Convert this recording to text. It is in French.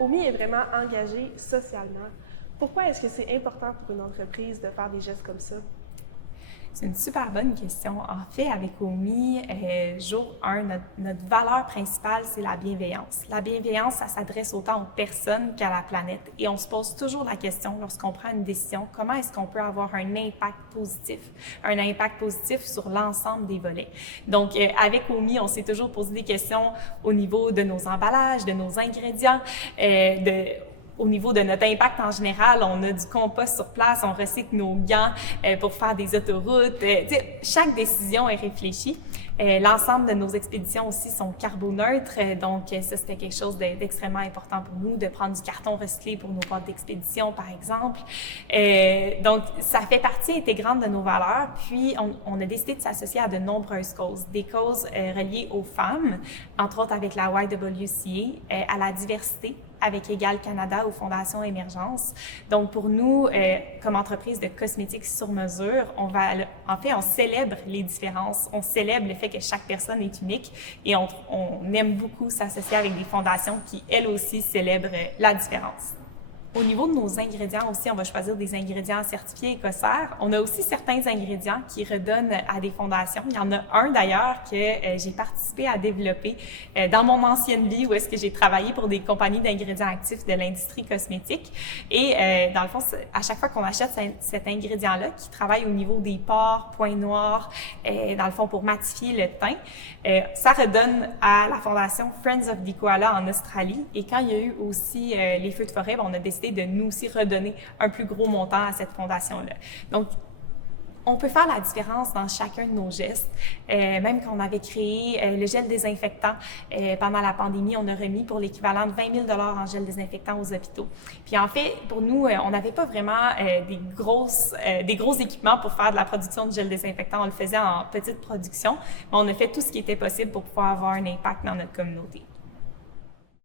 OMI est vraiment engagé socialement. Pourquoi est-ce que c'est important pour une entreprise de faire des gestes comme ça? C'est une super bonne question. En fait, avec OMI, jour 1, notre valeur principale, c'est la bienveillance. La bienveillance, ça s'adresse autant aux personnes qu'à la planète. Et on se pose toujours la question, lorsqu'on prend une décision, comment est-ce qu'on peut avoir un impact positif? Un impact positif sur l'ensemble des volets. Donc, avec OMI, on s'est toujours posé des questions au niveau de nos emballages, de nos ingrédients, au niveau de notre impact en général, on a du compost sur place, on recycle nos gants pour faire des autoroutes. Chaque décision est réfléchie. L'ensemble de nos expéditions aussi sont carboneutres, donc ça, c'était quelque chose d'extrêmement important pour nous, de prendre du carton recyclé pour nos boîtes d'expédition, par exemple. Donc, ça fait partie intégrante de nos valeurs. Puis, on a décidé de s'associer à de nombreuses causes, des causes reliées aux femmes, entre autres avec la YWCA, à la diversité, avec Égal Canada aux fondations Émergence. Donc, pour nous, comme entreprise de cosmétiques sur mesure, on célèbre les différences, on célèbre le fait que chaque personne est unique et on aime beaucoup s'associer avec des fondations qui, elles aussi, célèbrent la différence. Au niveau de nos ingrédients aussi, on va choisir des ingrédients certifiés écossaires. On a aussi certains ingrédients qui redonnent à des fondations. Il y en a un d'ailleurs que j'ai participé à développer dans mon ancienne vie où est-ce que j'ai travaillé pour des compagnies d'ingrédients actifs de l'industrie cosmétique. Et dans le fond, à chaque fois qu'on achète cet ingrédient-là qui travaille au niveau des pores, points noirs, dans le fond pour matifier le teint, ça redonne à la fondation Friends of the Koala en Australie. Et quand il y a eu aussi les feux de forêt, on a décidé de nous aussi redonner un plus gros montant à cette fondation-là. Donc, on peut faire la différence dans chacun de nos gestes. Même quand on avait créé le gel désinfectant pendant la pandémie, on a remis pour l'équivalent de 20 000 en gel désinfectant aux hôpitaux. Puis en fait, pour nous, on n'avait pas vraiment des gros équipements pour faire de la production de gel désinfectant. On le faisait en petite production, mais on a fait tout ce qui était possible pour pouvoir avoir un impact dans notre communauté.